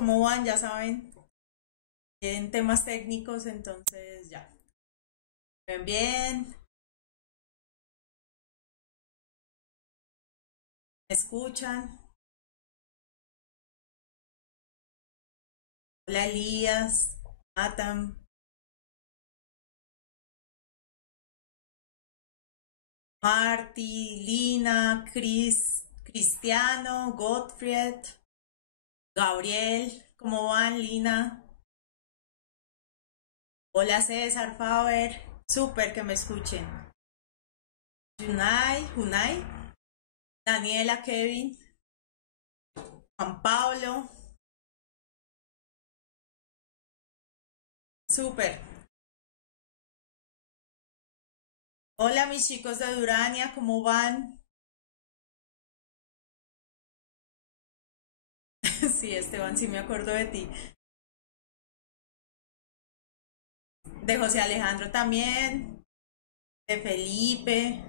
¿cómo van? Ya saben, en temas técnicos, entonces ya. ¿Ven bien? ¿Me escuchan? Hola Elías, Atam, Marty, Lina, Chris, Cristiano, Gottfried, Gabriel, ¿cómo van, Lina? Hola César, Faber, súper que me escuchen. Junai, Daniela, Kevin, Juan Pablo, súper. Hola mis chicos de Durania, ¿cómo van? Sí, Esteban, sí me acuerdo de ti. De José Alejandro también, de Felipe,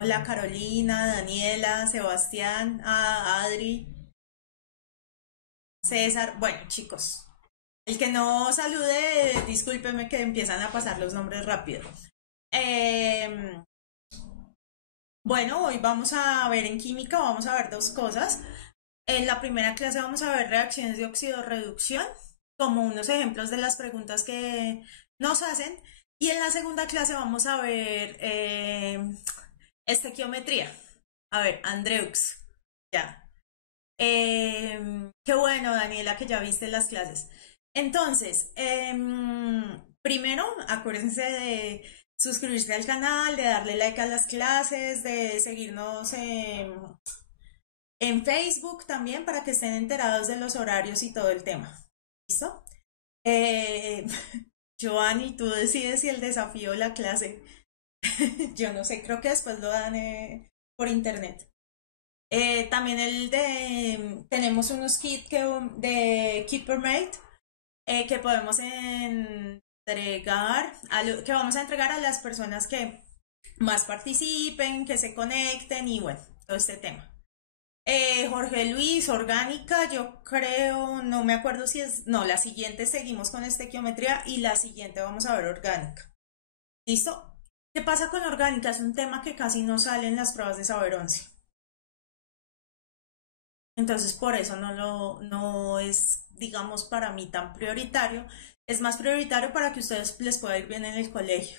hola Carolina, Daniela, Sebastián, Adri, César. Bueno, chicos, el que no salude, discúlpeme que empiezan a pasar los nombres rápido. Eh, bueno, hoy vamos a ver en química, vamos a ver dos cosas. En la primera clase vamos a ver reacciones de oxidorreducción, como unos ejemplos de las preguntas que nos hacen. Y en la segunda clase vamos a ver estequiometría. A ver, Andreux. Ya. Qué bueno, Daniela, que ya viste las clases. Entonces, primero, acuérdense de suscribirse al canal, de darle like a las clases, de seguirnos en Facebook también para que estén enterados de los horarios y todo el tema. ¿Listo? Eh, Joanny, tú decides si el desafío o la clase. Yo no sé, creo que después lo dan por internet. También tenemos unos kits de KeeperMate que podemos entregar, que vamos a entregar a las personas que más participen, que se conecten y bueno, todo este tema. Jorge Luis, orgánica, yo creo, no me acuerdo si es, no, la siguiente seguimos con estequiometría y la siguiente vamos a ver orgánica. ¿Listo? ¿Qué pasa con orgánica? Es un tema que casi no sale en las pruebas de saber 11. Entonces, por eso no es, digamos, para mí tan prioritario. Es más prioritario para que ustedes les pueda ir bien en el colegio.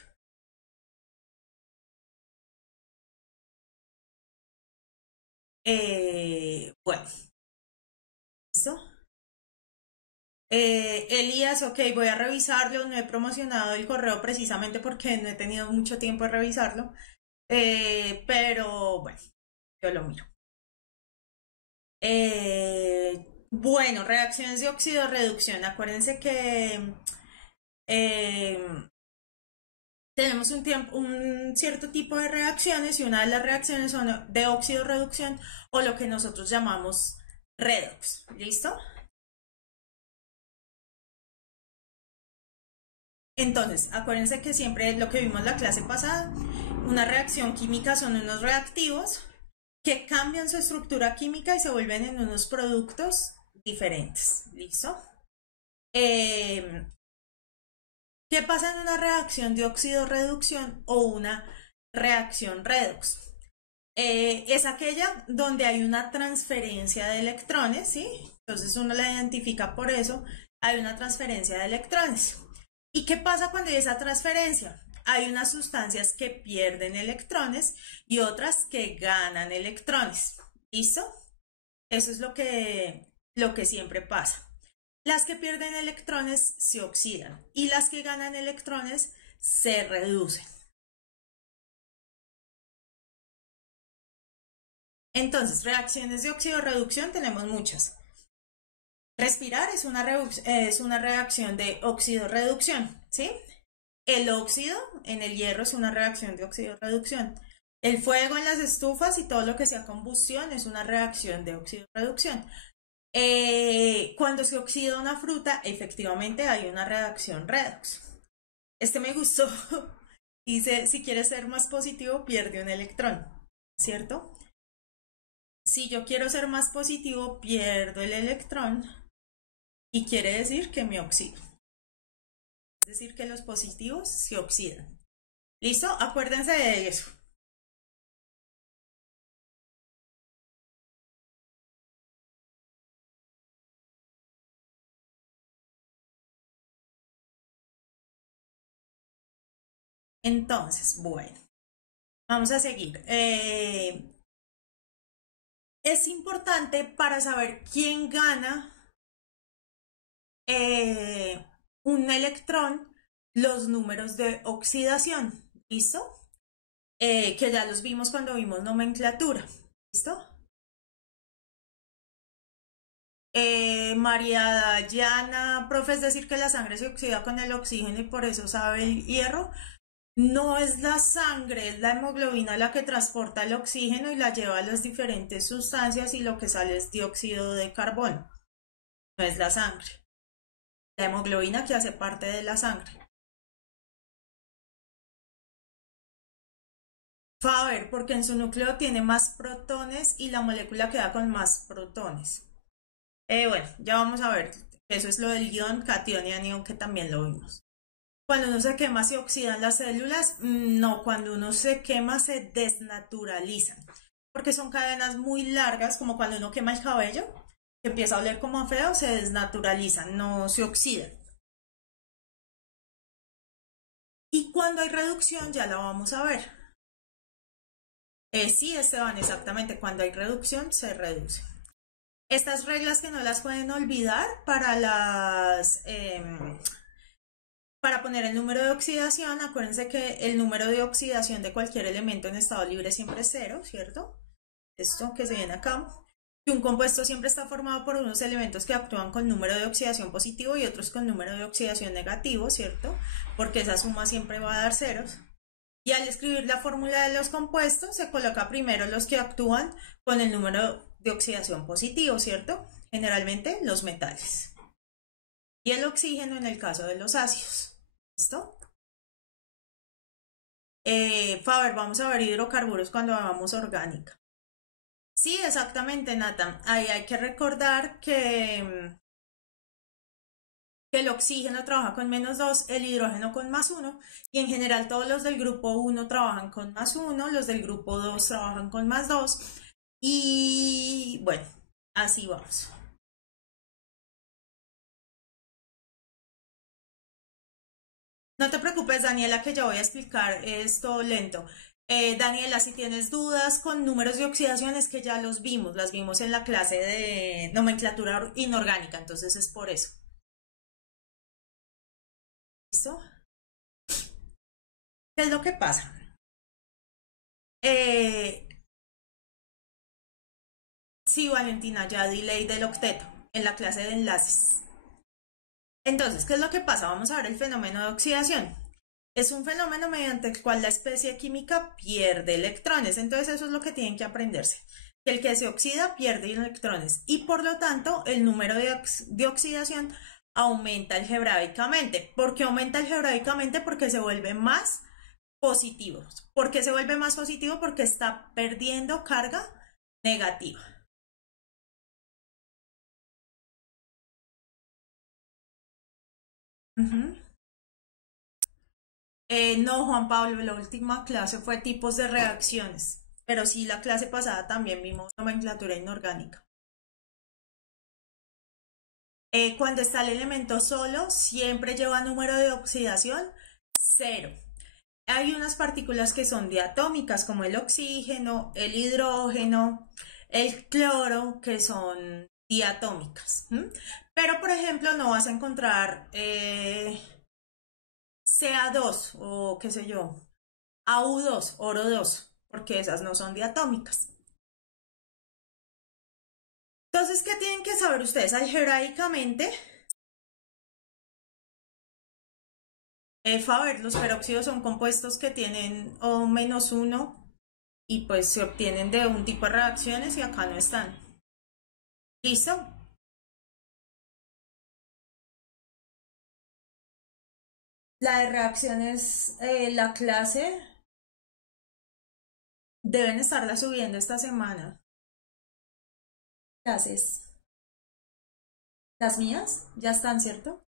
Bueno, ¿listo? Elías, ok, voy a revisarlo. No he promocionado el correo precisamente porque no he tenido mucho tiempo de revisarlo. Pero bueno, yo lo miro. Bueno, reacciones de oxidorreducción. Acuérdense que eh, tenemos un cierto tipo de reacciones y una de las reacciones son de oxidorreducción o lo que nosotros llamamos redox. ¿Listo? Entonces, acuérdense que siempre lo que vimos en la clase pasada, una reacción química son unos reactivos que cambian su estructura química y se vuelven en unos productos diferentes. ¿Listo? Eh, ¿Qué pasa en una reacción de oxidorreducción o una reacción redox? Es aquella donde hay una transferencia de electrones, ¿sí? Entonces uno la identifica por eso, hay una transferencia de electrones. ¿Y qué pasa cuando hay esa transferencia? Hay unas sustancias que pierden electrones y otras que ganan electrones. ¿Listo? Eso es lo que siempre pasa. Las que pierden electrones se oxidan y las que ganan electrones se reducen. Entonces, reacciones de oxidorreducción tenemos muchas. Respirar es una reacción de oxidorreducción, ¿sí? El óxido en el hierro es una reacción de oxidorreducción. El fuego en las estufas y todo lo que sea combustión es una reacción de oxidorreducción. Cuando se oxida una fruta, efectivamente hay una reacción redox. Este me gustó. Dice, si quieres ser más positivo, pierde un electrón, ¿cierto? Si yo quiero ser más positivo, pierdo el electrón. y quiere decir que me oxido. Es decir, que los positivos se oxidan. ¿Listo? Acuérdense de eso. Entonces, bueno, vamos a seguir. Es importante para saber quién gana un electrón los números de oxidación. ¿Listo? Que ya los vimos cuando vimos nomenclatura. ¿Listo? María Dayana, profe, es decir que la sangre se oxida con el oxígeno y por eso sabe el hierro. No es la sangre, es la hemoglobina la que transporta el oxígeno y la lleva a las diferentes sustancias y lo que sale es dióxido de carbono. No es la sangre. La hemoglobina que hace parte de la sangre. Faber, porque en su núcleo tiene más protones y la molécula queda con más protones. Bueno, ya vamos a ver. Eso es lo del ion, cation y anión que también lo vimos. Cuando uno se quema se oxidan las células. No, cuando uno se quema se desnaturalizan. Porque son cadenas muy largas, como cuando uno quema el cabello, que empieza a oler como feo, se desnaturalizan, no se oxidan. Y cuando hay reducción, ya la vamos a ver. Sí, Esteban, exactamente. Cuando hay reducción, se reduce. Estas reglas que no las pueden olvidar para para poner el número de oxidación, acuérdense que el número de oxidación de cualquier elemento en estado libre siempre es cero, ¿cierto? Esto que se viene acá. Que un compuesto siempre está formado por unos elementos que actúan con número de oxidación positivo y otros con número de oxidación negativo, ¿cierto? Porque esa suma siempre va a dar ceros. Y al escribir la fórmula de los compuestos, se coloca primero los que actúan con el número de oxidación positivo, ¿cierto? Generalmente los metales. Y el oxígeno en el caso de los ácidos. ¿Listo? Faber, vamos a ver hidrocarburos cuando hagamos orgánica. Sí, exactamente, Nathan. Ahí hay que recordar que el oxígeno trabaja con -2, el hidrógeno con +1 y en general todos los del grupo 1 trabajan con +1, los del grupo 2 trabajan con +2 y bueno, así vamos. No te preocupes, Daniela, que ya voy a explicar esto lento. Daniela, si tienes dudas con números de oxidación, es que ya los vimos, las vimos en la clase de nomenclatura inorgánica, entonces es por eso. ¿Listo? ¿Qué es lo que pasa? Sí, Valentina, ya di ley del octeto en la clase de enlaces. Entonces, ¿qué es lo que pasa? Vamos a ver el fenómeno de oxidación. Es un fenómeno mediante el cual la especie química pierde electrones. Entonces, eso es lo que tienen que aprenderse. Que el que se oxida pierde electrones y por lo tanto el número de oxidación aumenta algebraicamente. ¿Por qué aumenta algebraicamente? Porque se vuelve más positivo. ¿Por qué se vuelve más positivo? Porque está perdiendo carga negativa. No, Juan Pablo, la última clase fue tipos de reacciones, pero sí, la clase pasada también vimos nomenclatura inorgánica. Cuando está el elemento solo, siempre lleva número de oxidación 0. Hay unas partículas que son diatómicas, como el oxígeno, el hidrógeno, el cloro, que son diatómicas. Pero, por ejemplo, no vas a encontrar Ca2 o qué sé yo, AU2, oro 2, porque esas no son diatómicas. Entonces, ¿qué tienen que saber ustedes? Algebraicamente, Faber, los peróxidos son compuestos que tienen O-1 y pues se obtienen de un tipo de reacciones y acá no están. ¿Listo? La de reacciones, la clase, deben estarla subiendo esta semana. Clases. Las mías ya están, ¿cierto?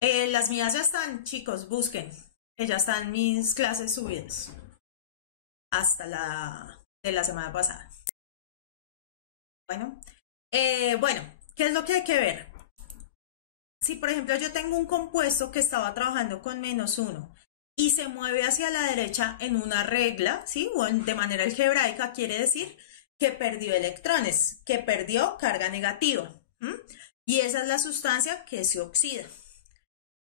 Las mías ya están, chicos, busquen. Que ya están mis clases subidas. Hasta la de la semana pasada. Bueno, bueno, ¿qué es lo que hay que ver? Si, por ejemplo, yo tengo un compuesto que estaba trabajando con -1 y se mueve hacia la derecha en una regla, ¿sí? O de manera algebraica, quiere decir que perdió electrones, que perdió carga negativa. Y esa es la sustancia que se oxida.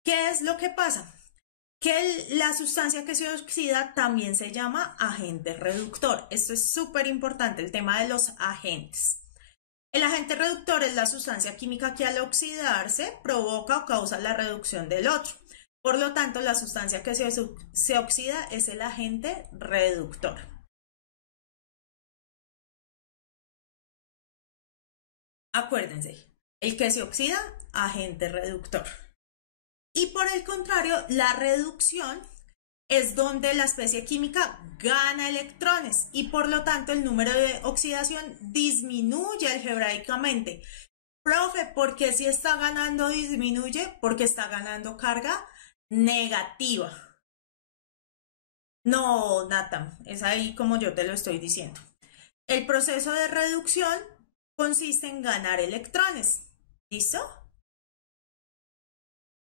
¿Qué es lo que pasa? Que la sustancia que se oxida también se llama agente reductor. Esto es súper importante, el tema de los agentes. El agente reductor es la sustancia química que al oxidarse provoca o causa la reducción del otro. Por lo tanto, la sustancia que se oxida es el agente reductor. Acuérdense, el que se oxida, agente reductor. Y por el contrario, la reducción es donde la especie química gana electrones y por lo tanto el número de oxidación disminuye algebraicamente. Profe, ¿por qué si está ganando disminuye? Porque está ganando carga negativa. No, Nathan, es ahí como yo te lo estoy diciendo. El proceso de reducción consiste en ganar electrones. ¿Listo?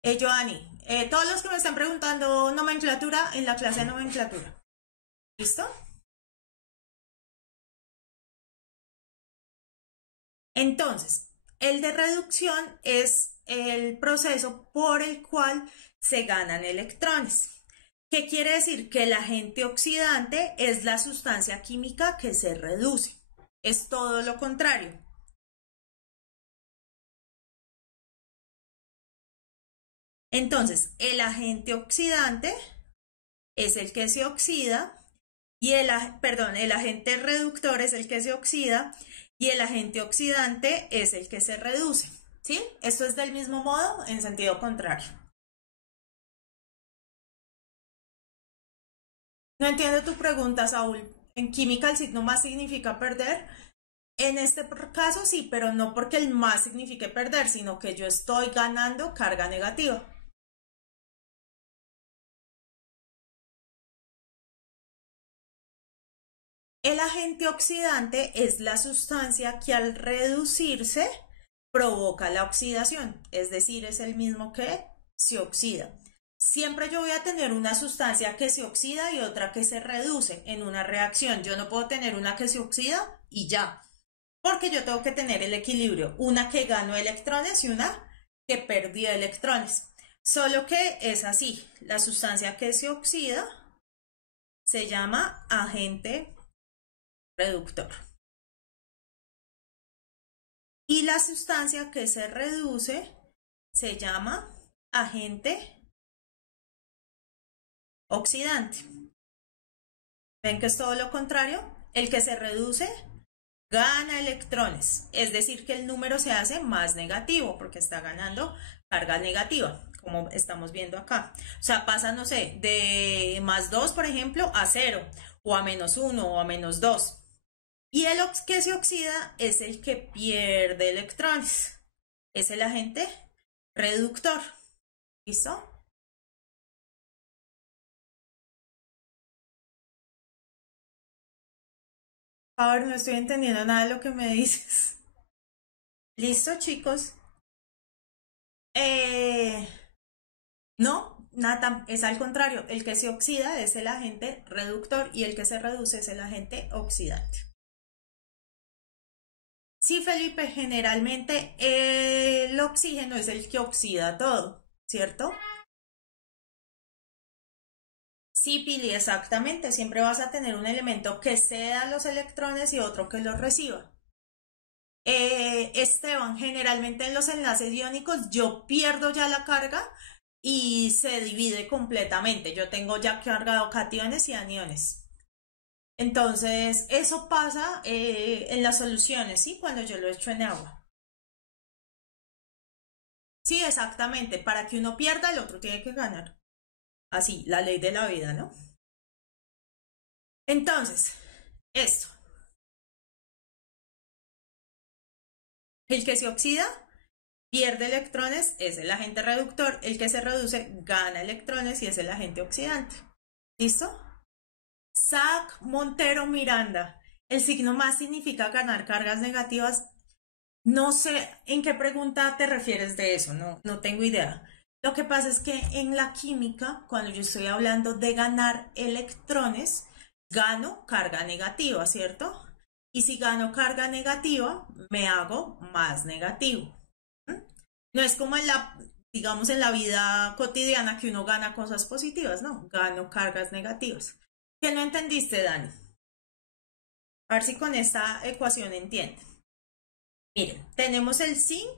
Joanny, todos los que me están preguntando nomenclatura, en la clase de nomenclatura. ¿Listo? Entonces, el de reducción es el proceso por el cual se ganan electrones. ¿Qué quiere decir? Que el agente oxidante es la sustancia química que se reduce. Es todo lo contrario. Entonces, el agente oxidante es el que se oxida y el agente reductor es el que se oxida y el agente oxidante es el que se reduce. ¿Sí? Esto es del mismo modo en sentido contrario. No entiendo tu pregunta, Saúl. En química el signo más significa perder. En este caso sí, pero no porque el más signifique perder, sino que yo estoy ganando carga negativa. El agente oxidante es la sustancia que al reducirse provoca la oxidación, es decir, es el mismo que se oxida. Siempre yo voy a tener una sustancia que se oxida y otra que se reduce en una reacción. Yo no puedo tener una que se oxida y ya, porque yo tengo que tener el equilibrio, una que ganó electrones y una que perdió electrones. Solo que es así, la sustancia que se oxida se llama agente reductor. Y la sustancia que se reduce se llama agente oxidante. ¿Ven que es todo lo contrario? El que se reduce gana electrones, es decir, que el número se hace más negativo porque está ganando carga negativa, como estamos viendo acá. O sea, pasa, no sé, de +2, por ejemplo, a 0, o a -1, o a -2. Y el que se oxida es el que pierde electrones. Es el agente reductor. ¿Listo? A ver, no estoy entendiendo nada de lo que me dices. ¿Listo, chicos? No, nada, es al contrario. El que se oxida es el agente reductor y el que se reduce es el agente oxidante. Sí, Felipe, generalmente el oxígeno es el que oxida todo, ¿cierto? Sí, Pili, exactamente. Siempre vas a tener un elemento que ceda los electrones y otro que los reciba. Esteban, generalmente en los enlaces iónicos yo pierdo ya la carga y se divide completamente. Yo tengo ya cargado cationes y aniones. Entonces, eso pasa en las soluciones, ¿sí? Cuando yo lo echo en agua. Sí, exactamente. Para que uno pierda, el otro tiene que ganar. Así, la ley de la vida, ¿no? Entonces, esto. El que se oxida pierde electrones, es el agente reductor. El que se reduce gana electrones y es el agente oxidante. ¿Listo? Zach Montero Miranda. El signo más significa ganar cargas negativas. No sé en qué pregunta te refieres de eso, no tengo idea. Lo que pasa es que en la química, cuando yo estoy hablando de ganar electrones, gano carga negativa, ¿cierto? Y si gano carga negativa, me hago más negativo. No es como digamos, en la vida cotidiana que uno gana cosas positivas, no, gano cargas negativas. ¿Qué no entendiste, Dani? A ver si con esta ecuación entiende. Miren, tenemos el zinc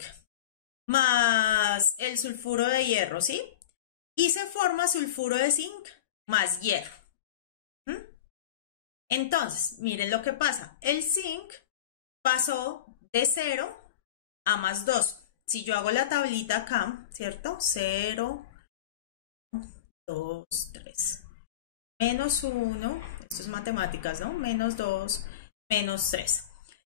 más el sulfuro de hierro, ¿sí? Y se forma sulfuro de zinc más hierro. Entonces, miren lo que pasa. El zinc pasó de 0 a más 2. Si yo hago la tablita acá, ¿cierto? 0, 2, 3. Menos 1, esto es matemáticas, ¿no? Menos 2, menos 3.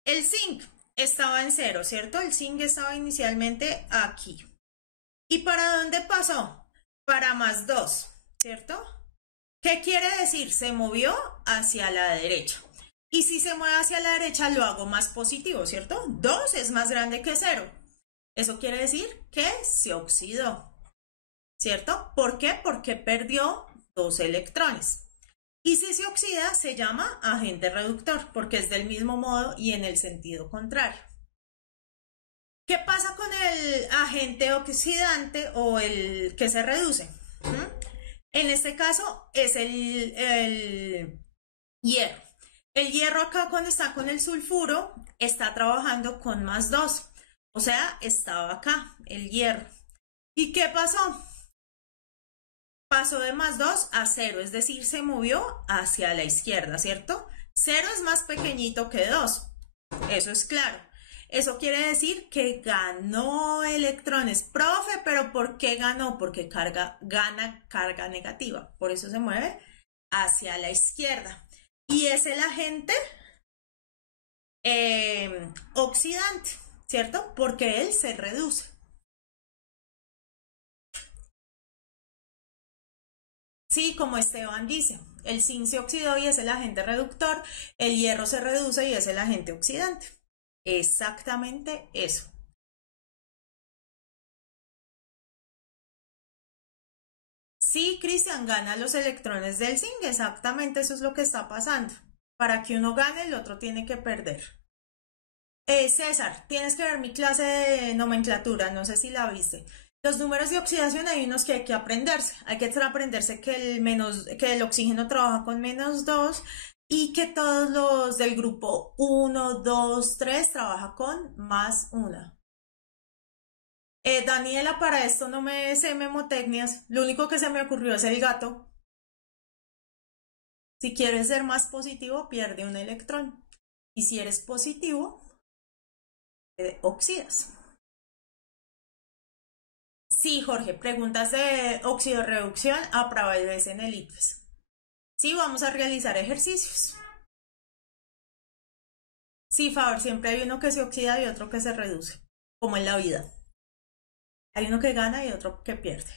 El zinc estaba en 0, ¿cierto? El zinc estaba inicialmente aquí. ¿Y para dónde pasó? Para más 2, ¿cierto? ¿Qué quiere decir? Se movió hacia la derecha. Y si se mueve hacia la derecha, lo hago más positivo, ¿cierto? 2 es más grande que 0. Eso quiere decir que se oxidó, ¿cierto? ¿Por qué? Porque perdió 2 electrones. Y si se oxida, se llama agente reductor, porque es del mismo modo y en el sentido contrario. ¿Qué pasa con el agente oxidante o el que se reduce? En este caso es el hierro. El hierro acá cuando está con el sulfuro está trabajando con más 2. O sea, estaba acá el hierro. ¿Y qué pasó? Pasó de más 2 a 0, es decir, se movió hacia la izquierda, ¿cierto? 0 es más pequeñito que 2, eso es claro. Eso quiere decir que ganó electrones. Profe, ¿pero por qué ganó? Porque gana carga negativa, por eso se mueve hacia la izquierda. Y es el agente oxidante, ¿cierto? Porque él se reduce. Sí, como Esteban dice, el zinc se oxidó y es el agente reductor, el hierro se reduce y es el agente oxidante. Exactamente eso. Sí, Cristian, gana los electrones del zinc, exactamente eso es lo que está pasando. Para que uno gane, el otro tiene que perder. César, tienes que ver mi clase de nomenclatura, no sé si la viste. Los números de oxidación hay unos que hay que aprenderse. Hay que aprenderse que el oxígeno trabaja con menos 2 y que todos los del grupo 1, 2, 3 trabaja con más 1. Daniela, para esto no me sé memotecnias. Lo único que se me ocurrió es el gato. Si quieres ser más positivo, pierde un electrón. Y si eres positivo, oxidas. Sí, Jorge, preguntas de oxidorreducción a prueba de vez en el ICFES. Sí, vamos a realizar ejercicios. Sí, Faber, siempre hay uno que se oxida y otro que se reduce, como en la vida. Hay uno que gana y otro que pierde.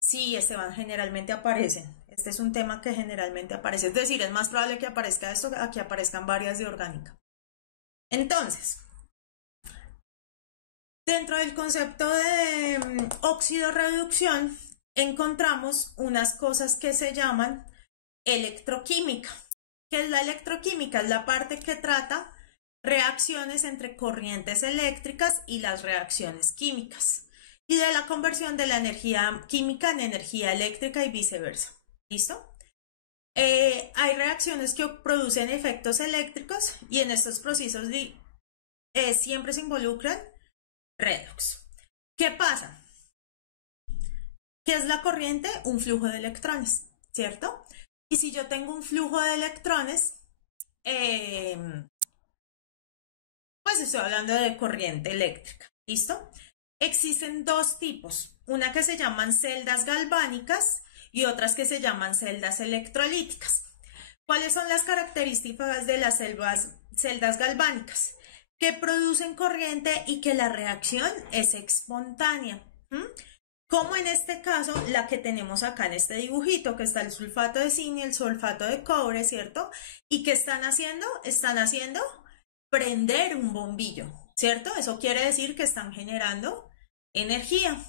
Sí, Esteban, generalmente aparecen. Este es un tema que generalmente aparece. Es decir, es más probable que aparezca esto a que aparezcan varias de orgánica. Entonces, dentro del concepto de oxidorreducción, encontramos unas cosas que se llaman electroquímica. ¿Qué es la electroquímica? Es la parte que trata reacciones entre corrientes eléctricas y las reacciones químicas y de la conversión de la energía química en energía eléctrica y viceversa. ¿Listo? Hay reacciones que producen efectos eléctricos y en estos procesos siempre se involucran redox. ¿Qué pasa? ¿Qué es la corriente? Un flujo de electrones, ¿cierto? Y si yo tengo un flujo de electrones, pues estoy hablando de corriente eléctrica, ¿listo? Existen dos tipos, una que se llaman celdas galvánicas y otras que se llaman celdas electrolíticas. ¿Cuáles son las características de las celdas galvánicas? que producen corriente y que la reacción es espontánea. Como en este caso, la que tenemos acá en este dibujito, que está el sulfato de zinc y el sulfato de cobre, ¿cierto? ¿Y qué están haciendo? Están haciendo prender un bombillo, ¿cierto? Eso quiere decir que están generando energía.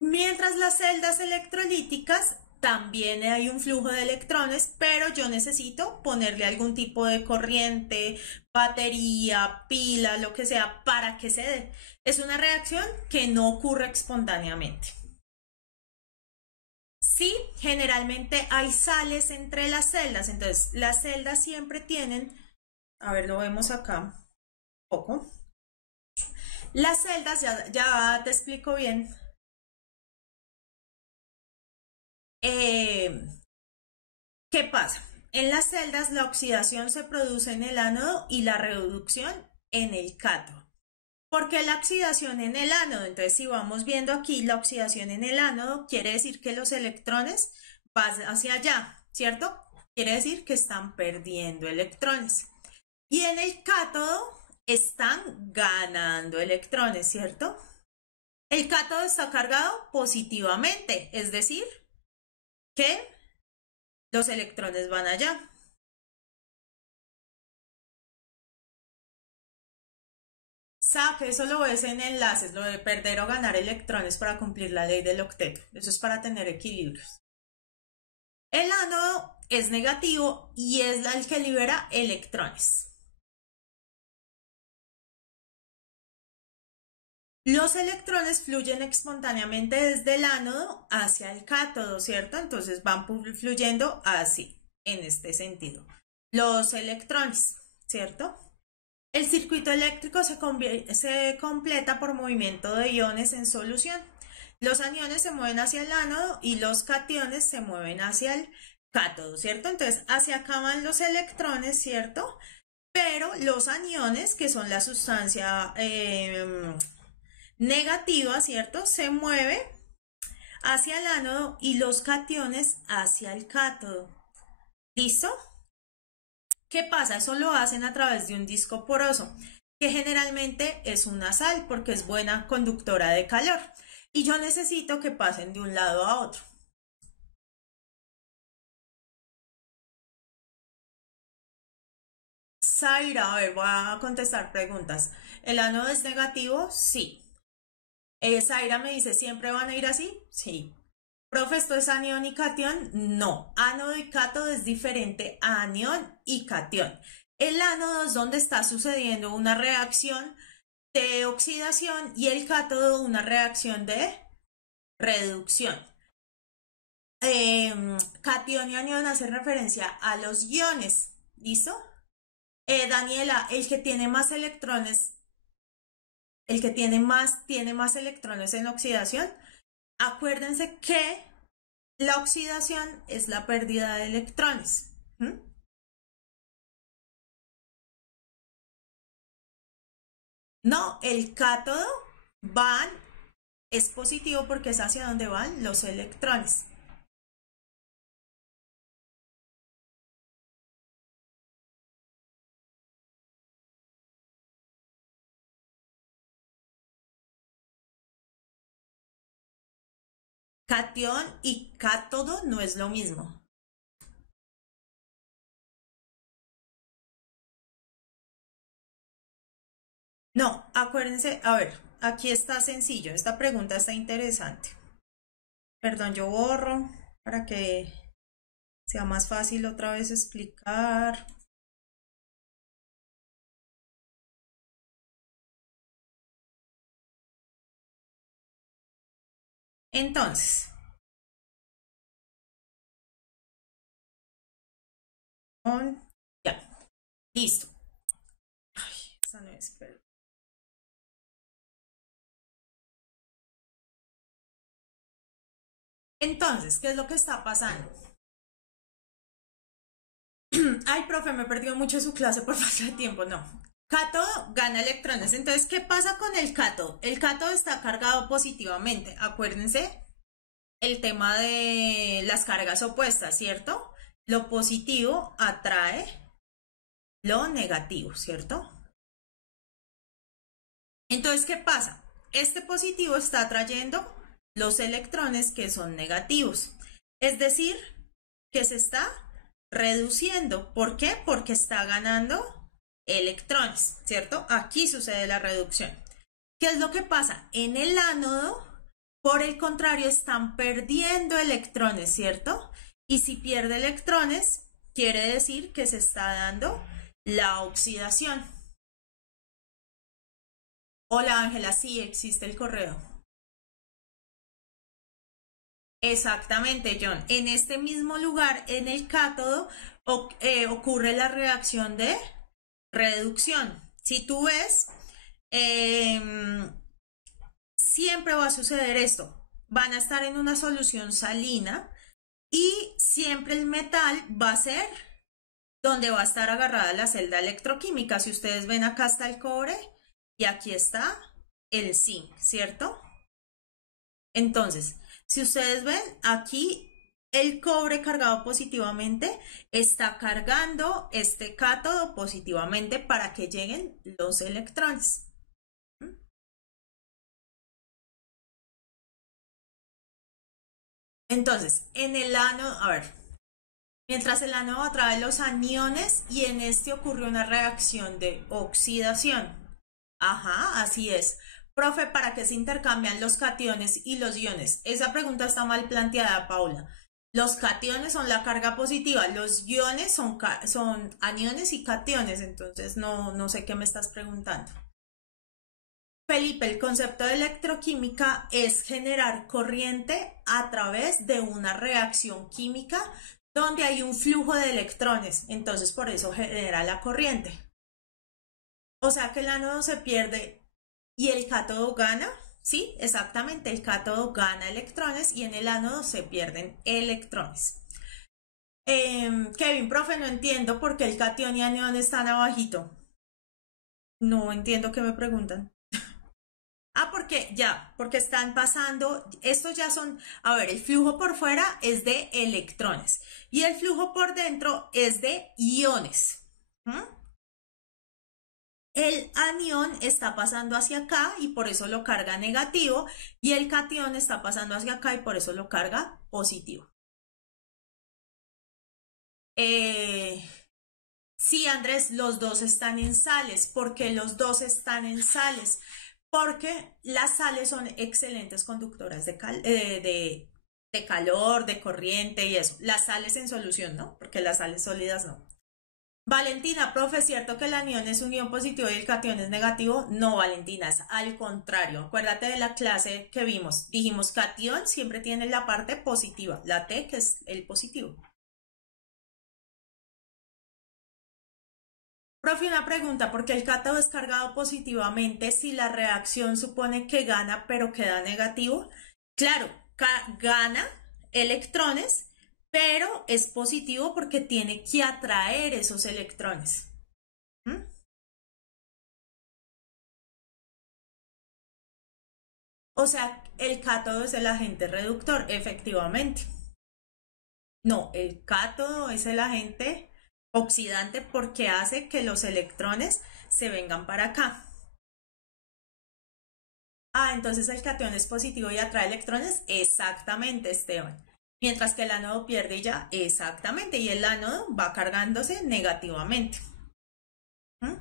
Mientras las celdas electrolíticas también hay un flujo de electrones, pero yo necesito ponerle algún tipo de corriente, batería, pila, lo que sea, para que se dé. Es una reacción que no ocurre espontáneamente. Sí, generalmente hay sales entre las celdas, entonces las celdas siempre tienen, a ver, lo vemos acá un poco. Las celdas, ya te explico bien. ¿Qué pasa? En las celdas la oxidación se produce en el ánodo y la reducción en el cátodo. ¿Por qué la oxidación en el ánodo? Entonces, si vamos viendo aquí la oxidación en el ánodo, quiere decir que los electrones van hacia allá, ¿cierto? Quiere decir que están perdiendo electrones. Y en el cátodo están ganando electrones, ¿cierto? El cátodo está cargado positivamente, es decir, que los electrones van allá. Sabe, eso lo ves en enlaces, lo de perder o ganar electrones para cumplir la ley del octeto. Eso es para tener equilibrios. El ánodo es negativo y es el que libera electrones. Los electrones fluyen espontáneamente desde el ánodo hacia el cátodo, ¿cierto? Entonces van fluyendo así, en este sentido. Los electrones, ¿cierto? El circuito eléctrico se completa por movimiento de iones en solución. Los aniones se mueven hacia el ánodo y los cationes se mueven hacia el cátodo, ¿cierto? Entonces, hacia acá van los electrones, ¿cierto? Pero los aniones, que son la sustancia negativa, ¿cierto? Se mueve hacia el ánodo y los cationes hacia el cátodo. ¿Listo? ¿Qué pasa? Eso lo hacen a través de un disco poroso, que generalmente es una sal porque es buena conductora de calor. Y yo necesito que pasen de un lado a otro. Zaira, a ver, voy a contestar preguntas. ¿El ánodo es negativo? Sí. Zaira me dice, ¿siempre van a ir así? Sí. Profe, ¿esto es anión y catión? No. Ánodo y cátodo es diferente a anión y catión. El ánodo es donde está sucediendo una reacción de oxidación y el cátodo una reacción de reducción. Catión y anión hacen referencia a los iones. ¿Listo? Daniela, el que tiene más electrones, el que tiene más electrones en oxidación. Acuérdense que la oxidación es la pérdida de electrones. No, el cátodo es positivo porque es hacia donde van los electrones. Catión y cátodo no es lo mismo. No, acuérdense, a ver, aquí está sencillo, esta pregunta está interesante. Perdón, yo borro para que sea más fácil otra vez explicar. Entonces, ya, listo. Ay, esa no es, pero... Entonces, ¿qué es lo que está pasando? Ay, profe, me perdió mucho su clase por falta de tiempo. No. Cátodo gana electrones. Entonces, ¿qué pasa con el cátodo? El cátodo está cargado positivamente. Acuérdense el tema de las cargas opuestas, ¿cierto? Lo positivo atrae lo negativo, ¿cierto? Entonces, ¿qué pasa? Este positivo está atrayendo los electrones que son negativos. Es decir, que se está reduciendo. ¿Por qué? Porque está ganando electrones, ¿cierto? Aquí sucede la reducción. ¿Qué es lo que pasa? En el ánodo, por el contrario, están perdiendo electrones, ¿cierto? Y si pierde electrones, quiere decir que se está dando la oxidación. Hola Ángela, sí existe el correo. Exactamente, John. En este mismo lugar, en el cátodo, ocurre la reacción de reducción. Si tú ves, siempre va a suceder esto. Van a estar en una solución salina y siempre el metal va a ser donde va a estar agarrada la celda electroquímica. Si ustedes ven, acá está el cobre y aquí está el zinc, ¿cierto? Entonces, si ustedes ven, aquí el cobre cargado positivamente está cargando este cátodo positivamente para que lleguen los electrones. Entonces, en el ánodo, a ver, mientras el ánodo atrae los aniones y en este ocurre una reacción de oxidación. Ajá, así es. Profe, ¿para qué se intercambian los cationes y los iones? Esa pregunta está mal planteada, Paula. Los cationes son la carga positiva, los iones son aniones y cationes, entonces no sé qué me estás preguntando. Felipe, el concepto de electroquímica es generar corriente a través de una reacción química donde hay un flujo de electrones, entonces por eso genera la corriente. O sea que el ánodo se pierde y el cátodo gana, ¿sí? Exactamente, el cátodo gana electrones y en el ánodo se pierden electrones. Kevin, profe, no entiendo por qué el catión y anión están abajito. No entiendo qué me preguntan. Ah, porque están pasando, estos ya son, a ver, el flujo por fuera es de electrones y el flujo por dentro es de iones. ¿Mm? El anión está pasando hacia acá y por eso lo carga negativo y el catión está pasando hacia acá y por eso lo carga positivo. Sí, Andrés, los dos están en sales. ¿Por qué los dos están en sales? Porque las sales son excelentes conductoras de calor, de corriente y eso. Las sales en solución, ¿no? Porque las sales sólidas no. Valentina, profe, ¿es cierto que el anión es un ion positivo y el catión es negativo? No, Valentina, es al contrario. Acuérdate de la clase que vimos. Dijimos catión siempre tiene la parte positiva, la T que es el positivo. Profe, una pregunta, ¿por qué el cátodo es cargado positivamente si la reacción supone que gana pero queda negativo? Claro, gana electrones, pero es positivo porque tiene que atraer esos electrones. ¿Mm? O sea, el cátodo es el agente reductor, efectivamente. No, el cátodo es el agente oxidante porque hace que los electrones se vengan para acá. Ah, entonces el catión es positivo y atrae electrones. Exactamente, Esteban. Mientras que el ánodo pierde ya, exactamente, y el ánodo va cargándose negativamente. ¿Mm?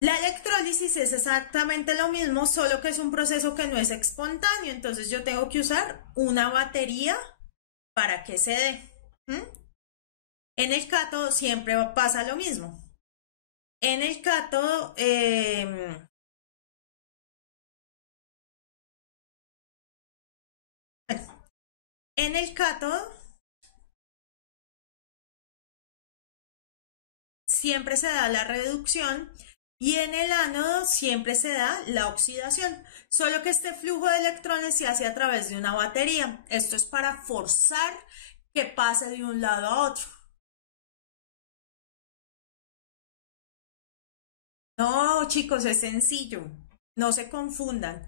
La electrólisis es exactamente lo mismo, solo que es un proceso que no es espontáneo, entonces yo tengo que usar una batería para que se dé. ¿Mm? En el cátodo siempre pasa lo mismo. En el cátodo, en el cátodo siempre se da la reducción y en el ánodo siempre se da la oxidación, solo que este flujo de electrones se hace a través de una batería. Esto es para forzar que pase de un lado a otro. No, chicos, es sencillo. No se confundan.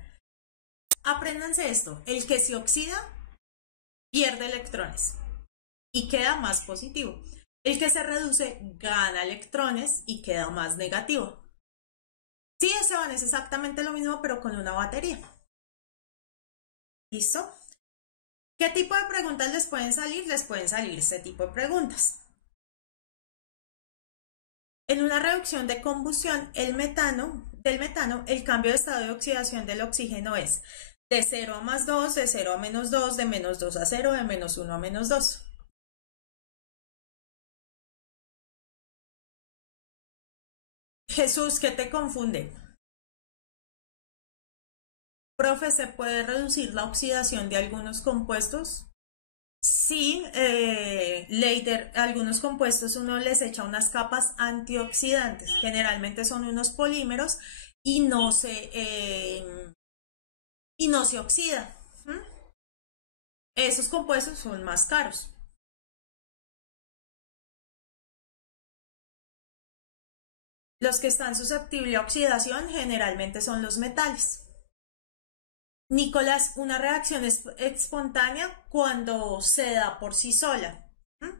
Apréndanse esto. El que se oxida pierde electrones y queda más positivo. El que se reduce gana electrones y queda más negativo. Sí, Esteban, es exactamente lo mismo, pero con una batería. ¿Listo? ¿Qué tipo de preguntas les pueden salir? Les pueden salir este tipo de preguntas. En una reducción de combustión, del metano, el cambio de estado de oxidación del oxígeno es de 0 a más 2, de 0 a menos 2, de menos 2 a 0, de menos 1 a menos 2. Jesús, ¿qué te confunde? Profe, ¿se puede reducir la oxidación de algunos compuestos? Sí, Leider, algunos compuestos uno les echa unas capas antioxidantes, generalmente son unos polímeros y no se oxidan. ¿Mm? Esos compuestos son más caros. Los que están susceptibles a oxidación generalmente son los metales. Nicolás, una reacción espontánea cuando se da por sí sola. ¿Mm?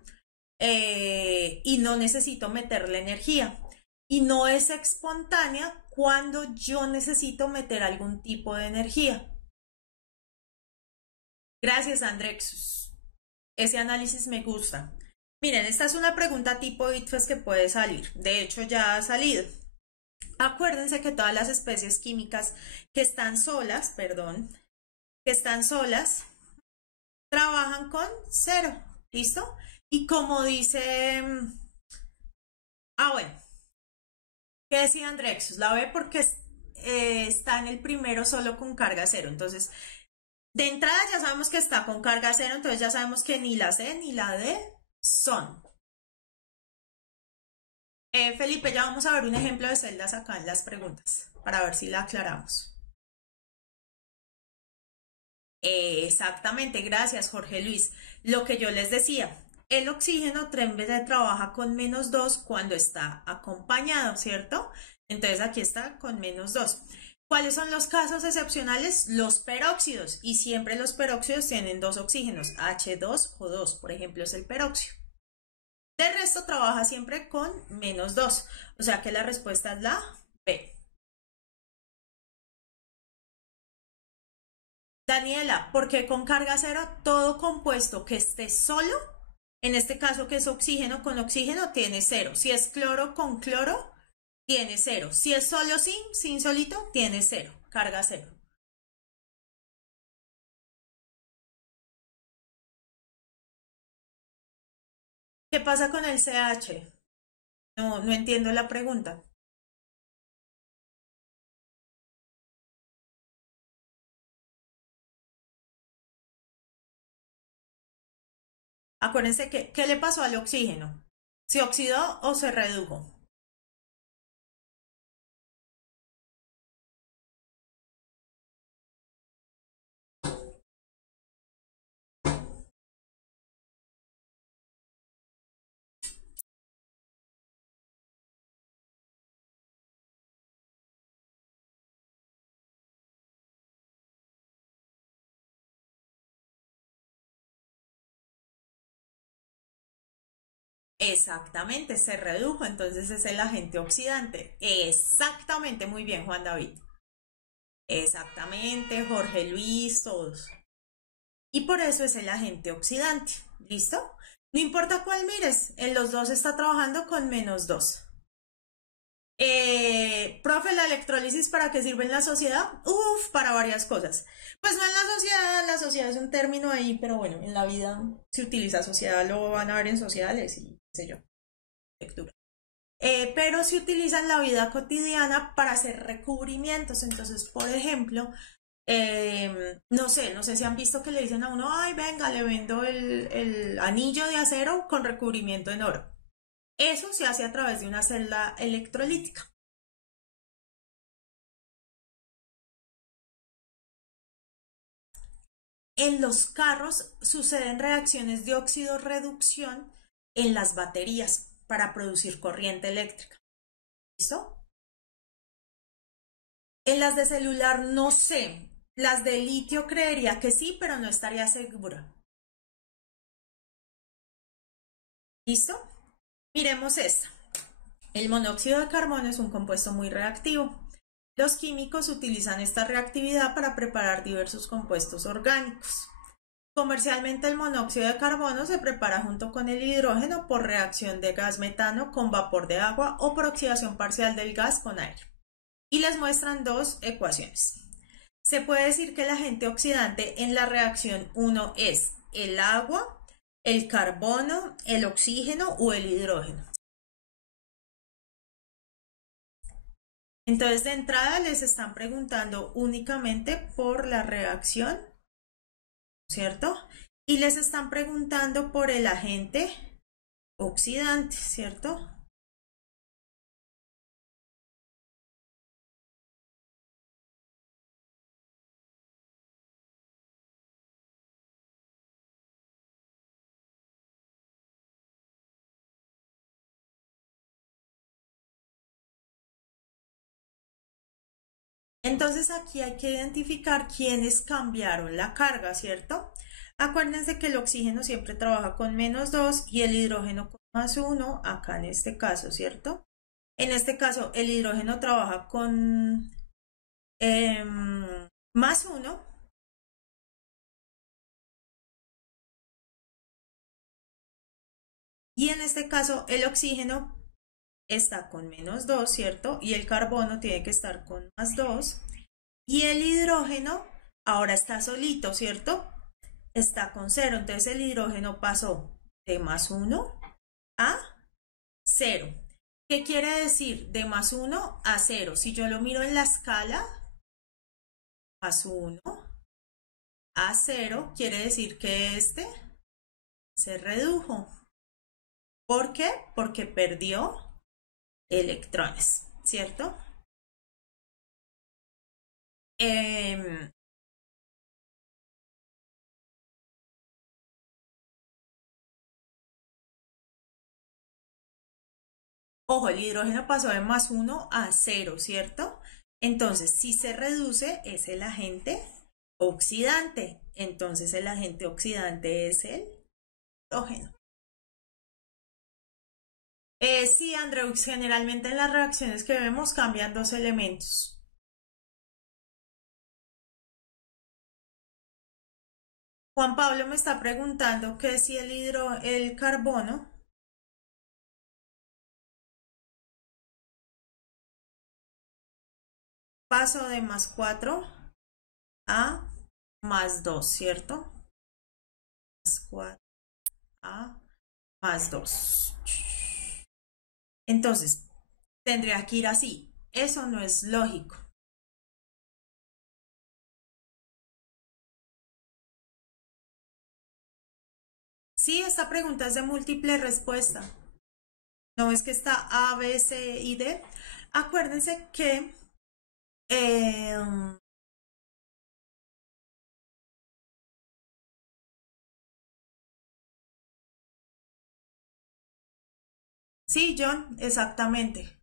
Y no necesito meterle energía. Y no es espontánea cuando yo necesito meter algún tipo de energía. Gracias, Andrexus. Ese análisis me gusta. Miren, esta es una pregunta tipo ITFES que puede salir. De hecho, ya ha salido. Acuérdense que todas las especies químicas que están solas, trabajan con cero. ¿Listo? Y como dice... bueno. ¿Qué decía Andrexus? La B porque está en el primero solo con carga cero. Entonces, de entrada ya sabemos que está con carga cero, entonces ya sabemos que ni la C ni la D son. Felipe, ya vamos a ver un ejemplo de celdas acá en las preguntas, para ver si la aclaramos. Exactamente, gracias Jorge Luis. Lo que yo les decía, el oxígeno trabaja con menos 2 cuando está acompañado, ¿cierto? Entonces aquí está con menos 2. ¿Cuáles son los casos excepcionales? Los peróxidos. Y siempre los peróxidos tienen dos oxígenos, H2O2, por ejemplo, es el peróxido. De resto trabaja siempre con menos 2. O sea que la respuesta es la B. Daniela, porque con carga cero todo compuesto que esté solo, en este caso que es oxígeno con oxígeno, tiene cero. Si es cloro con cloro, tiene cero. Si es solo sin solito, tiene cero. Carga cero. ¿Qué pasa con el CH? No entiendo la pregunta. Acuérdense que, ¿qué le pasó al oxígeno? ¿Se oxidó o se redujo? Exactamente, se redujo, entonces es el agente oxidante. Exactamente, muy bien, Juan David. Exactamente, Jorge Luis, todos. Y por eso es el agente oxidante. ¿Listo? No importa cuál mires, en los dos está trabajando con menos 2. Profe, ¿la electrólisis para qué sirve en la sociedad? Uf, para varias cosas. Pues no en la sociedad es un término ahí, pero bueno, en la vida se utiliza sociedad, lo van a ver en sociales y qué sé yo, lectura. Pero se utiliza en la vida cotidiana para hacer recubrimientos. Entonces, por ejemplo, no sé si han visto que le dicen a uno, ay, venga, le vendo el anillo de acero con recubrimiento en oro. Eso se hace a través de una celda electrolítica. En los carros suceden reacciones de óxido-reducción en las baterías para producir corriente eléctrica. ¿Listo? En las de celular no sé. Las de litio creería que sí, pero no estaría segura. ¿Listo? Miremos esta. El monóxido de carbono es un compuesto muy reactivo. Los químicos utilizan esta reactividad para preparar diversos compuestos orgánicos. Comercialmente el monóxido de carbono se prepara junto con el hidrógeno por reacción de gas metano con vapor de agua o por oxidación parcial del gas con aire. Y les muestran dos ecuaciones. Se puede decir que el agente oxidante en la reacción 1 es el agua, el carbono, el oxígeno o el hidrógeno. Entonces, de entrada les están preguntando únicamente por la reacción, ¿cierto? Y les están preguntando por el agente oxidante, ¿cierto? Entonces aquí hay que identificar quiénes cambiaron la carga, ¿cierto? Acuérdense que el oxígeno siempre trabaja con -2 y el hidrógeno con +1, acá en este caso, ¿cierto? En este caso el hidrógeno trabaja con +1 y en este caso el oxígeno está con -2, ¿cierto? Y el carbono tiene que estar con +2 y el hidrógeno ahora está solito, ¿cierto? Está con 0, entonces el hidrógeno pasó de +1 a 0. ¿Qué quiere decir de +1 a 0? Si yo lo miro en la escala, +1 a 0 quiere decir que este se redujo. ¿Por qué? Porque perdió electrones, ¿cierto? Ojo, el hidrógeno pasó de +1 a 0, ¿cierto? Entonces, si se reduce, es el agente oxidante. Entonces, el agente oxidante es el hidrógeno. Sí, Andrew, generalmente en las reacciones que vemos cambian dos elementos. Juan Pablo me está preguntando que si el carbono pasó de +4 a +2, ¿cierto? +4 a +2. Entonces, tendría que ir así. Eso no es lógico. Sí, esta pregunta es de múltiple respuesta. ¿No es que está A, B, C y D? Acuérdense que sí, John, exactamente.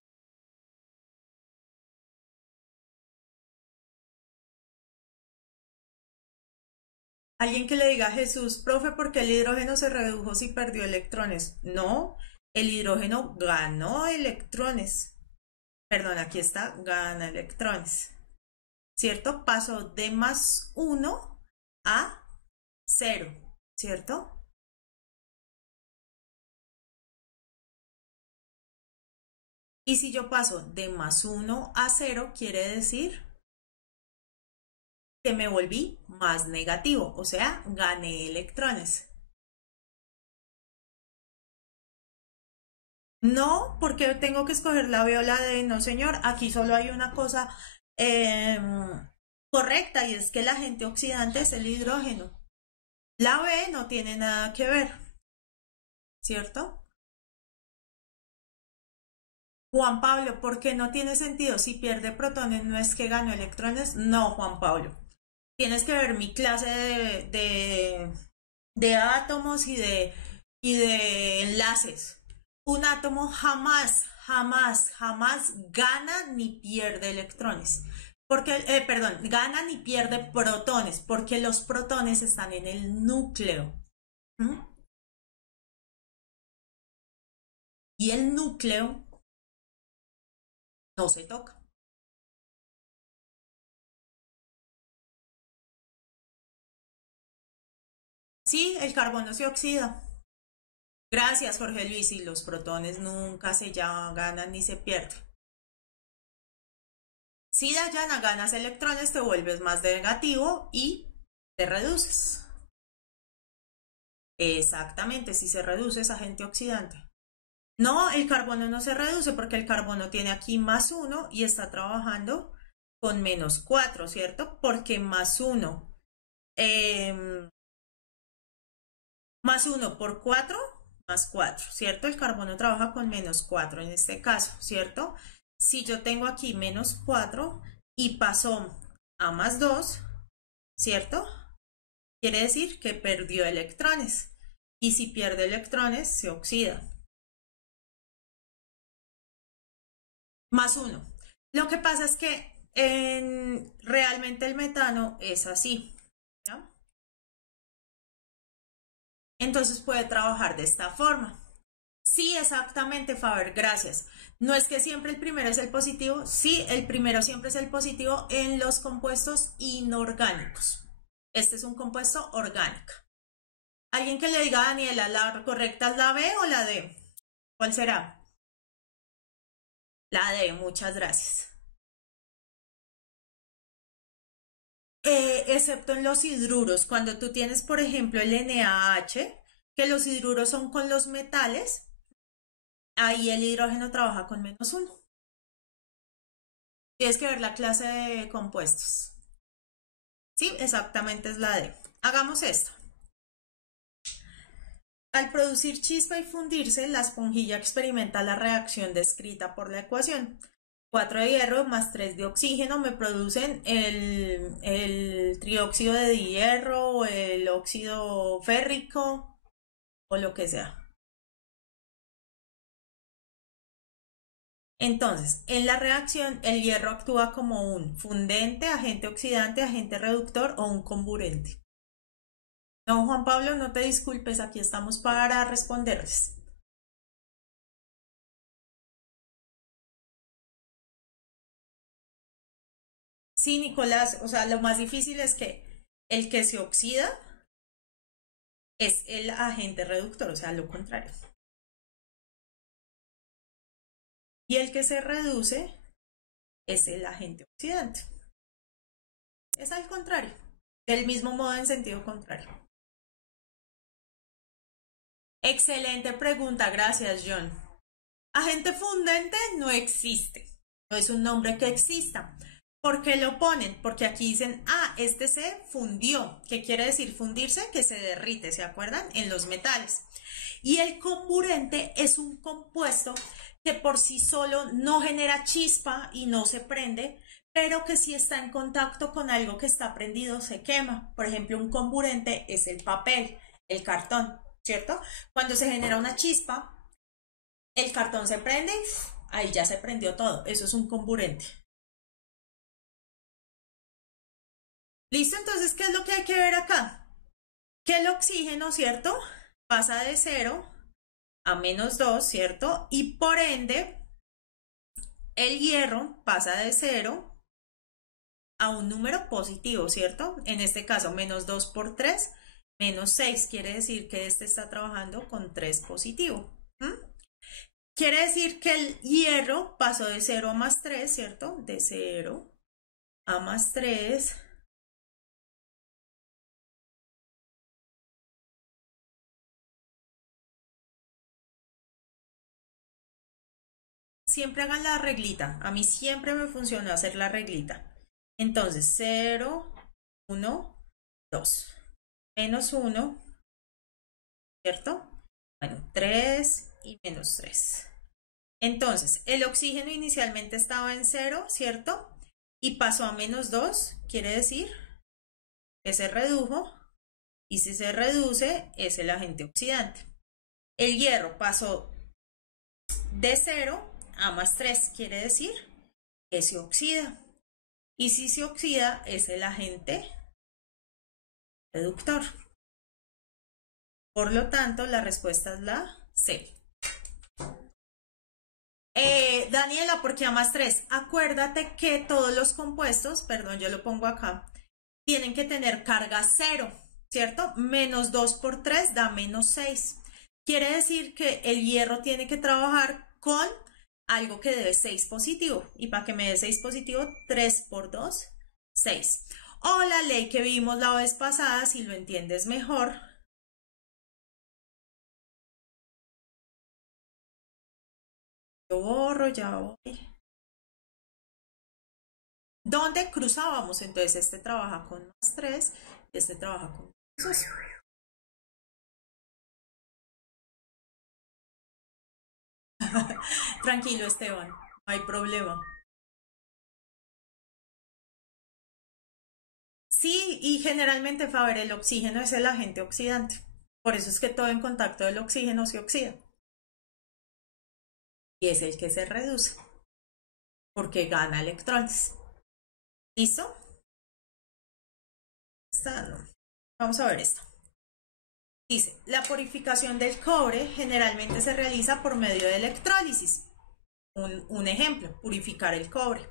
Alguien que le diga a Jesús, profe, ¿por qué el hidrógeno se redujo si perdió electrones? No, el hidrógeno ganó electrones. Perdón, aquí está, gana electrones. ¿Cierto? Pasó de +1 a 0, ¿cierto? Y si yo paso de +1 a 0, quiere decir que me volví más negativo, o sea, gané electrones. No, porque tengo que escoger la viola de no, señor. Aquí solo hay una cosa correcta y es que el agente oxidante es el hidrógeno. La B no tiene nada que ver, ¿cierto? Juan Pablo, ¿por qué no tiene sentido? Si pierde protones, ¿no es que ganó electrones? No, Juan Pablo. Tienes que ver mi clase de átomos y de enlaces. Un átomo jamás, jamás, jamás gana ni pierde electrones. Porque, perdón, gana ni pierde protones, porque los protones están en el núcleo. ¿Mm? y el núcleo no se toca. Sí, el carbono se oxida. Gracias, Jorge Luis, y los protones nunca se ganan ni se pierden. Si Dayana ganas electrones, te vuelves más negativo y te reduces. Exactamente, si se reduce es agente oxidante. No, el carbono no se reduce porque el carbono tiene aquí más 1 y está trabajando con menos 4, ¿cierto? Porque más 1 más 1 por 4, más 4, ¿cierto? El carbono trabaja con menos 4 en este caso, ¿cierto? Si yo tengo aquí menos 4 y pasó a más 2, ¿cierto? Quiere decir que perdió electrones. Y si pierde electrones, se oxida. Más 1. Lo que pasa es que realmente el metano es así, ¿ya? Entonces puede trabajar de esta forma. Sí, exactamente, Faber, gracias. No es que siempre el primero es el positivo, sí, el primero siempre es el positivo en los compuestos inorgánicos. Este es un compuesto orgánico. Alguien que le diga a Daniela, ¿la correcta es la B o la D? ¿Cuál será? La D, muchas gracias. Excepto en los hidruros, cuando tú tienes, por ejemplo, el NaH, que los hidruros son con los metales, ahí el hidrógeno trabaja con menos 1. Tienes que ver la clase de compuestos. Sí, exactamente es la D. Hagamos esto. Al producir chispa y fundirse, la esponjilla experimenta la reacción descrita por la ecuación. 4 de hierro más 3 de oxígeno me producen el trióxido de hierro o el óxido férrico o lo que sea. Entonces, en la reacción, el hierro actúa como un fundente, agente oxidante, agente reductor o un comburente. No, Juan Pablo, no te disculpes, aquí estamos para responderles. Sí, Nicolás, o sea, lo más difícil es que el que se oxida es el agente reductor, o sea, lo contrario. Y el que se reduce es el agente oxidante. Es al contrario, del mismo modo en sentido contrario. Excelente pregunta, gracias, John. Agente fundente no existe, no es un nombre que exista. ¿Por qué lo ponen? Porque aquí dicen, este se fundió. ¿Qué quiere decir fundirse? Que se derrite, ¿se acuerdan? En los metales. Y el comburente es un compuesto que por sí solo no genera chispa y no se prende, pero que si está en contacto con algo que está prendido se quema. Por ejemplo, un comburente es el papel, el cartón, ¿cierto? Cuando se genera una chispa, el cartón se prende, ahí ya se prendió todo. Eso es un comburente. ¿Listo? Entonces, ¿qué es lo que hay que ver acá? Que el oxígeno, ¿cierto? Pasa de 0 a menos 2, ¿cierto? Y por ende, el hierro pasa de 0 a un número positivo, ¿cierto? En este caso, menos 2 por 3, menos 6. Quiere decir que este está trabajando con 3 positivo. Quiere decir que el hierro pasó de 0 a más 3, ¿cierto? De 0 a más 3. Siempre hagan la reglita. A mí siempre me funcionó hacer la reglita. Entonces, 0, 1, 2. Menos 1, ¿cierto? Bueno, 3 y menos 3. Entonces, el oxígeno inicialmente estaba en 0, ¿cierto? Y pasó a menos 2, quiere decir que se redujo. Y si se reduce, es el agente oxidante. El hierro pasó de 0 a más 3, quiere decir que se oxida. Y si se oxida, es el agente reductor. Por lo tanto, la respuesta es la C. Daniela, ¿por qué a más 3? Acuérdate que todos los compuestos, perdón, yo lo pongo acá, tienen que tener carga cero, ¿cierto? Menos 2 por 3 da menos 6. Quiere decir que el hierro tiene que trabajar con algo que dé 6 positivo. Y para que me dé 6 positivo, 3 por 2, 6. O la ley que vimos la vez pasada, si lo entiendes mejor. Yo borro, ya voy. ¿Dónde cruzábamos? Entonces este trabaja con más 3 y este trabaja con más 2. Tranquilo, Esteban, no hay problema. Sí, y generalmente, Faber, el oxígeno es el agente oxidante. Por eso es que todo en contacto del oxígeno se oxida. Y es el que se reduce, porque gana electrones. ¿Listo? No. Vamos a ver esto. Dice, la purificación del cobre generalmente se realiza por medio de electrólisis. Un ejemplo, purificar el cobre.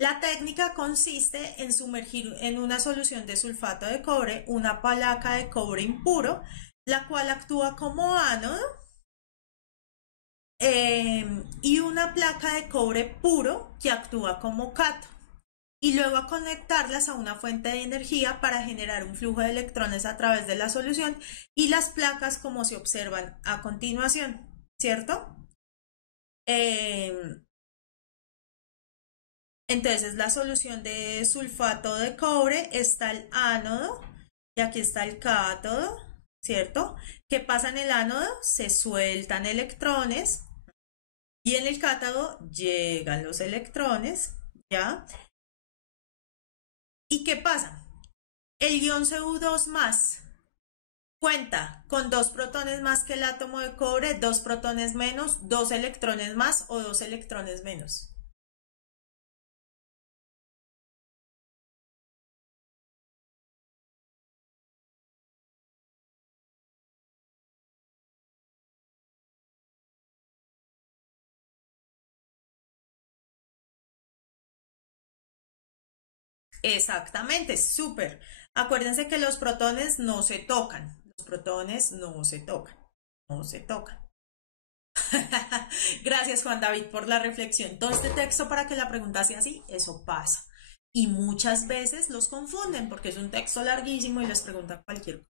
La técnica consiste en sumergir en una solución de sulfato de cobre una placa de cobre impuro, la cual actúa como ánodo, y una placa de cobre puro que actúa como cátodo. Y luego a conectarlas a una fuente de energía para generar un flujo de electrones a través de la solución y las placas como se observan a continuación, ¿cierto? Eh, Entonces, la solución de sulfato de cobre está el ánodo y aquí está el cátodo, ¿cierto? ¿Qué pasa en el ánodo? Se sueltan electrones y en el cátodo llegan los electrones, ¿ya? ¿Y qué pasa? El ion Cu2 más cuenta con dos protones más que el átomo de cobre, dos protones menos, dos electrones más o dos electrones menos. Exactamente, súper. Acuérdense que los protones no se tocan. Los protones no se tocan. No se tocan. Gracias, Juan David, por la reflexión. Todo este texto para que la pregunta sea así, eso pasa. Y muchas veces los confunden porque es un texto larguísimo y les preguntan cualquier cosa.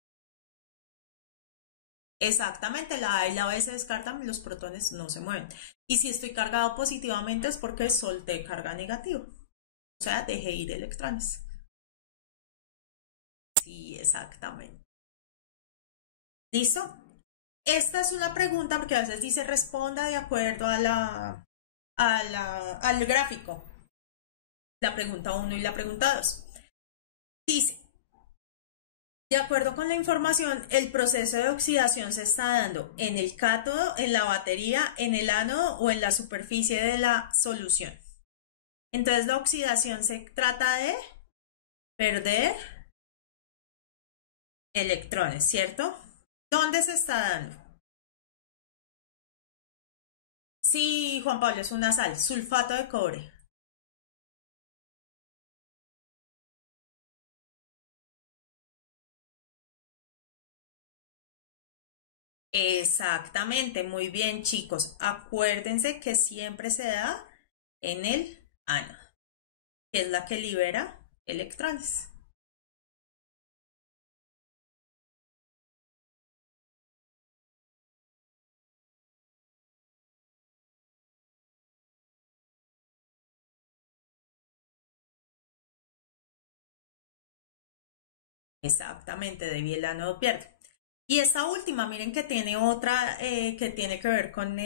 Exactamente, la A y la B se descartan y los protones no se mueven. Y si estoy cargado positivamente es porque solté carga negativa. O sea, dejé ir electrones. Sí, exactamente. ¿Listo? Esta es una pregunta porque a veces dice responda de acuerdo al gráfico. La pregunta uno y la pregunta 2. Dice, de acuerdo con la información, el proceso de oxidación se está dando en el cátodo, en la batería, en el ánodo o en la superficie de la solución. Entonces la oxidación se trata de perder electrones, ¿cierto? ¿Dónde se está dando? Sí, Juan Pablo, es una sal, sulfato de cobre. Exactamente, muy bien, chicos. Acuérdense que siempre se da en el ánodo, que es la que libera electrones. Exactamente, de el ánodo pierde. Y esta última, miren que tiene otra que tiene que ver con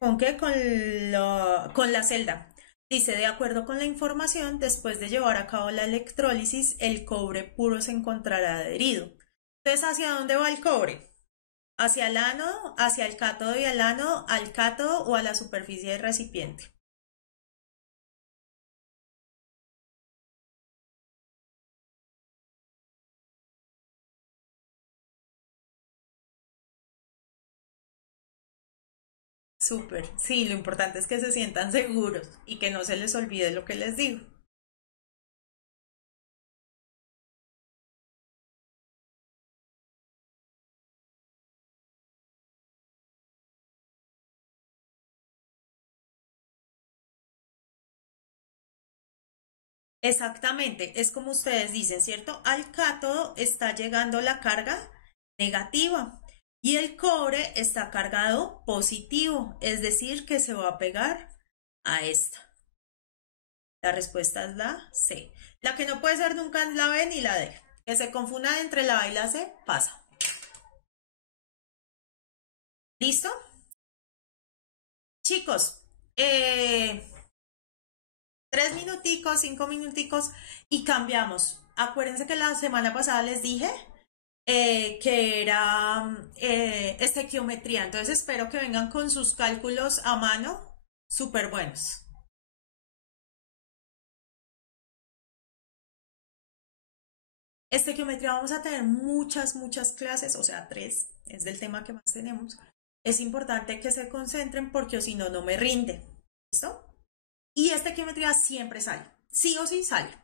¿con qué? Con la celda. Dice, de acuerdo con la información, después de llevar a cabo la electrólisis, el cobre puro se encontrará adherido. Entonces, ¿hacia dónde va el cobre? Hacia el ánodo, hacia el cátodo y el ánodo, al cátodo o a la superficie del recipiente. Súper. Sí, lo importante es que se sientan seguros y que no se les olvide lo que les digo. Exactamente, es como ustedes dicen, ¿cierto? Al cátodo está llegando la carga negativa y el cobre está cargado positivo, es decir, que se va a pegar a esta. La respuesta es la C. La que no puede ser nunca es la B ni la D. Que se confundan entre la A y la C, pasa. ¿Listo? Chicos, 3 minuticos, 5 minuticos y cambiamos. Acuérdense que la semana pasada les dije que era estequiometría. Entonces espero que vengan con sus cálculos a mano súper buenos. Estequiometría vamos a tener muchas clases, o sea, 3, es del tema que más tenemos. Es importante que se concentren porque si no, no me rinde. ¿Listo? Y estequiometría siempre sale, sí o sí sale.